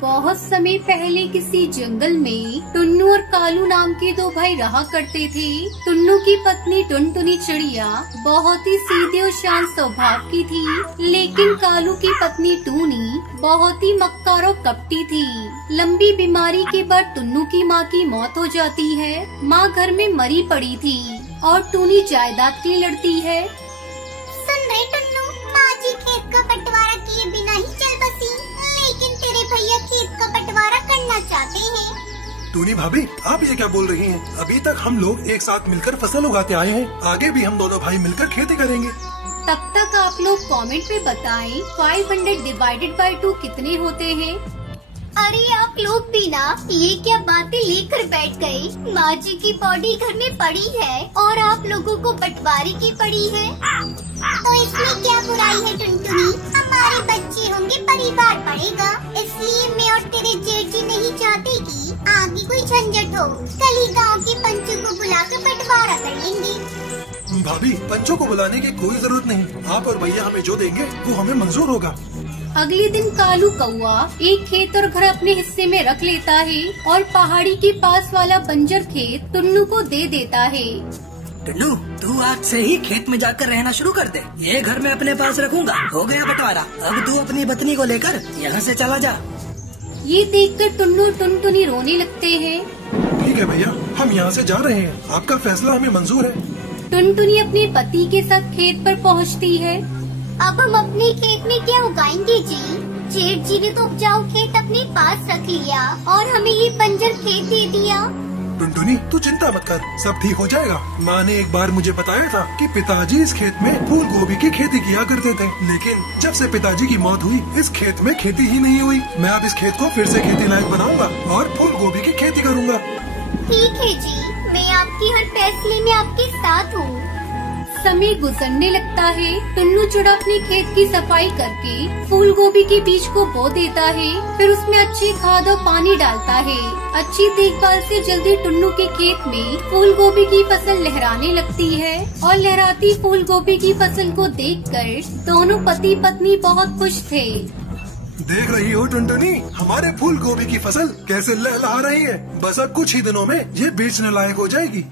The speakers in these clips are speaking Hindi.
बहुत समय पहले किसी जंगल में टुन्नू और कालू नाम के दो भाई रहा करते थे। टुन्नू की पत्नी टुनटुनी चिड़िया बहुत ही सीधे और शांत स्वभाव की थी, लेकिन कालू की पत्नी टूनी बहुत ही मक्कार और कपटी थी। लंबी बीमारी के बाद टुन्नू की माँ की मौत हो जाती है। माँ घर में मरी पड़ी थी और टूनी जायदाद के लिए लड़ती है। सुन रहे टुन्नू, माँ जी खेत का बंटवारा किए बिना ही चल बसी, लेकिन तेरे भैया खेत का बंटवारा करना चाहते हैं। टूनी भाभी, आप ये क्या बोल रही हैं? अभी तक हम लोग एक साथ मिलकर फसल उगाते आए हैं, आगे भी हम दोनों भाई मिलकर खेती करेंगे। तब तक आप लोग कमेंट में बताएं 500 डिवाइडेड बाय 2 कितने होते हैं। अरे आप लोग भी ना ये क्या बातें लेकर बैठ गए। माँ जी की बॉडी घर में पड़ी है और आप लोगों को बंटवारे की पड़ी है, तो इसमें क्या बुराई है टुनटुनी? हमारे बच्चे होंगे, परिवार बढ़ेगा, इसलिए मैं और तेरे जेठ जी नहीं चाहते कि आगे कोई झंझट हो। कल ही गाँव के पंचों को बुलाकर बंटवारा कर लेंगे। भाभी, पंचों को बुलाने की कोई जरूरत नहीं, आप और भैया हमें जो देंगे वो हमें मंजूर होगा। अगले दिन कालू कौआ एक खेत और घर अपने हिस्से में रख लेता है और पहाड़ी के पास वाला बंजर खेत टुन्नू को दे देता है। टुन्नू, तू आज से ही खेत में जाकर रहना शुरू कर दे। ये घर मैं अपने पास रखूंगा। हो गया बंटवारा, अब तू अपनी पत्नी को लेकर यहाँ से चला जा। ये देखकर टुन्नू और टुनटुनी रोने लगते हैं। ठीक है भैया, हम यहाँ से जा रहे हैं, आपका फैसला हमें मंजूर है। टुनटुनी अपने पति के साथ खेत पर पहुँचती है। अब हम अपने खेत में क्या उगाएंगे जी? जेठ जी ने तो उपजाऊ खेत अपने पास रख लिया और हमें ये बंजर खेत दे दिया। टुनटुनी, तू चिंता मत कर, सब ठीक हो जाएगा। माँ ने एक बार मुझे बताया था कि पिताजी इस खेत में फूल गोभी की खेती किया करते थे, लेकिन जब से पिताजी की मौत हुई इस खेत में खेती ही नहीं हुई। मैं अब इस खेत को फिर से खेती लायक बनाऊंगा और फूल गोभी की खेती करूँगा। ठीक है जी, मैं आपकी हर फैसले में आपके साथ हूँ। समय गुजरने लगता है। टुन्नू चिड़ा अपने खेत की सफाई करके फूल गोभी के बीज को बो देता है, फिर उसमें अच्छी खाद और पानी डालता है। अच्छी देखभाल से जल्दी टुन्नू के खेत में फूल गोभी की फसल लहराने लगती है और लहराती फूल गोभी की फसल को देखकर दोनों पति पत्नी बहुत खुश थे। देख रही हो टुनटुनी, हमारे फूल गोभी की फसल कैसे लहलहा रही है। बस अब कुछ ही दिनों में ये बेचने लायक हो जाएगी।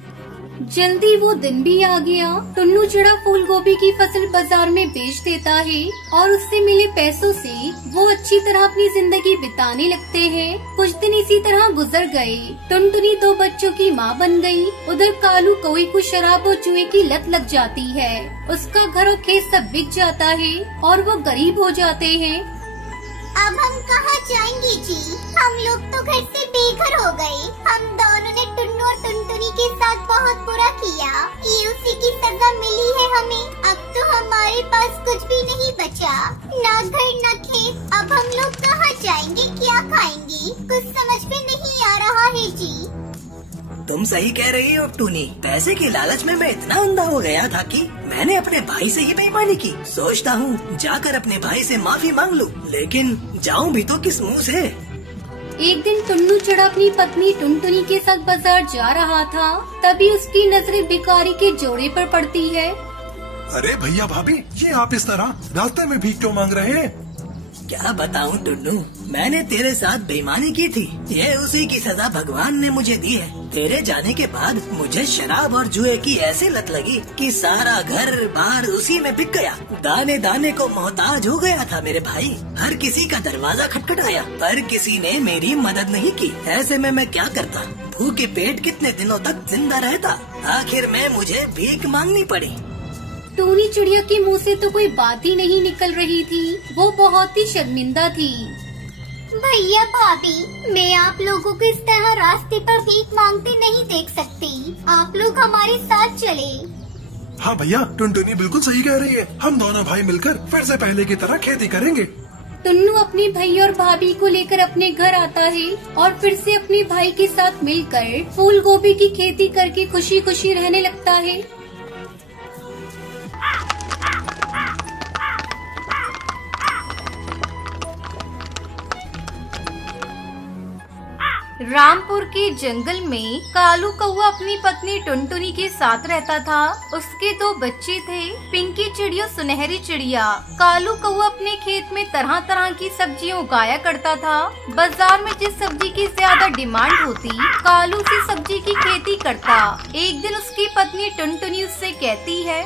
जल्दी वो दिन भी आ गया। टुन्नू चिड़ा फूल गोभी की फसल बाजार में बेच देता है और उससे मिले पैसों से वो अच्छी तरह अपनी जिंदगी बिताने लगते हैं। कुछ दिन इसी तरह गुजर गए। टुनटुनी 2 बच्चों की माँ बन गई। उधर कालू कौवे को शराब और जुए की लत लग जाती है। उसका घर और खेत सब बिक जाता है और वो गरीब हो जाते हैं। अब हम कहाँ जाएंगे जी? हम लोग तो घर से बेघर हो गए। हम दोनों ने टुन्नू और टुनटुनी के साथ बहुत बुरा किया। ये उसी की सजा मिली है हमें। अब तो हमारे पास कुछ भी नहीं बचा, ना घर ना खेत। अब हम लोग कहाँ जाएंगे, क्या खाएंगे? कुछ समझ में नहीं आ रहा है जी। तुम सही कह रही हो टूनी। पैसे की लालच में मैं इतना अंधा हो गया था कि मैंने अपने भाई से ही बेईमानी की। सोचता हूँ जाकर अपने भाई से माफी मांग लूं, लेकिन जाऊँ भी तो किस मुंह से? एक दिन टुन्नू चिड़ा अपनी पत्नी टुनटुनी के साथ बाजार जा रहा था, तभी उसकी नजरें भिखारी के जोड़े पर पड़ती है। अरे भैया भाभी, ये आप इस तरह रास्ते में भीख क्यों मांग रहे हैं? क्या बताऊं टुन्नू, मैंने तेरे साथ बेईमानी की थी। ये उसी की सजा भगवान ने मुझे दी है। तेरे जाने के बाद मुझे शराब और जुए की ऐसी लत लगी कि सारा घर बार उसी में बिक गया। दाने दाने को मोहताज हो गया था मेरे भाई। हर किसी का दरवाजा खटखटाया पर किसी ने मेरी मदद नहीं की। ऐसे में मैं क्या करता? भूखे पेट कितने दिनों तक जिंदा रहता? आखिर में मुझे भीख मांगनी पड़ी। टूनी चिड़िया के मुंह से तो कोई बात ही नहीं निकल रही थी। वो बहुत ही शर्मिंदा थी। भैया भाभी, मैं आप लोगों को इस तरह रास्ते पर भीख मांगते नहीं देख सकती। आप लोग हमारे साथ चले। हाँ भैया, टुनटुनी बिल्कुल सही कह रही है। हम दोनों भाई मिलकर फिर से पहले की तरह खेती करेंगे। टुन्नू अपने भाई और भाभी को लेकर अपने घर आता है और फिर से अपने भाई के साथ मिलकर फूल गोभी की खेती करके खुशी खुशी रहने लगता है। रामपुर के जंगल में कालू कौआ अपनी पत्नी टुनटुनी के साथ रहता था। उसके 2 बच्चे थे, पिंकी चिड़िया, सुनहरी चिड़िया। कालू कौआ अपने खेत में तरह तरह की सब्जियां उगाया करता था। बाजार में जिस सब्जी की ज्यादा डिमांड होती, कालू उसी सब्जी की खेती करता। एक दिन उसकी पत्नी टुनटुनी उससे कहती है,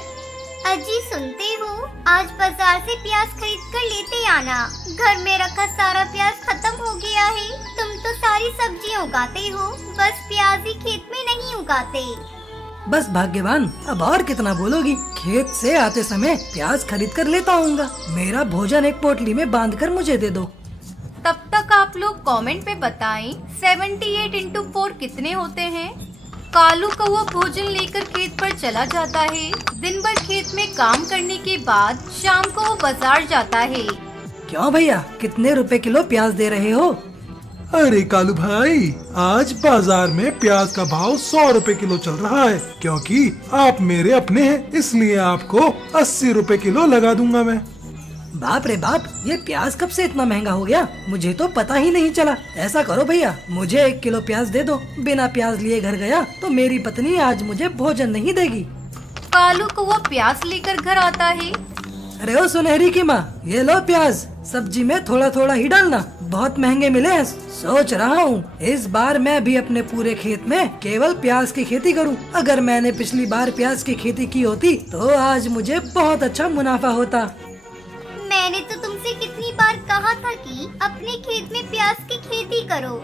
अजी सुनते हो, आज बाजार से प्याज खरीद कर लेते आना। घर में रखा सारा प्याज खत्म हो गया है। तुम तो सारी सब्जियां उगाते हो, बस प्याज ही खेत में नहीं उगाते। बस भाग्यवान, अब और कितना बोलोगी। खेत से आते समय प्याज खरीद कर लेता आऊंगा। मेरा भोजन एक पोटली में बांध कर मुझे दे दो। तब तक आप लोग कमेंट पे बताएं 78 into 4 कितने होते हैं। कालू कौआ भोजन लेकर खेत पर चला जाता है। दिन भर खेत में काम करने के बाद शाम को वो बाजार जाता है। क्यों भैया, कितने रुपए किलो प्याज दे रहे हो? अरे कालू भाई, आज बाजार में प्याज का भाव 100 रुपए किलो चल रहा है। क्योंकि आप मेरे अपने हैं, इसलिए आपको 80 रुपए किलो लगा दूंगा मैं। बाप रे बाप, ये प्याज कब से इतना महंगा हो गया? मुझे तो पता ही नहीं चला। ऐसा करो भैया, मुझे 1 किलो प्याज दे दो। बिना प्याज लिए घर गया तो मेरी पत्नी आज मुझे भोजन नहीं देगी। कालू कौआ प्याज लेकर घर आता है। अरे ओ सुनहरी की माँ, ये लो प्याज। सब्जी में थोड़ा थोड़ा ही डालना, बहुत महंगे मिले हैं। सोच रहा हूँ इस बार मैं भी अपने पूरे खेत में केवल प्याज की खेती करूँ। अगर मैंने पिछली बार प्याज की खेती की होती तो आज मुझे बहुत अच्छा मुनाफा होता। मैंने तो तुमसे कितनी बार कहा था कि अपने खेत में प्याज की खेती करो।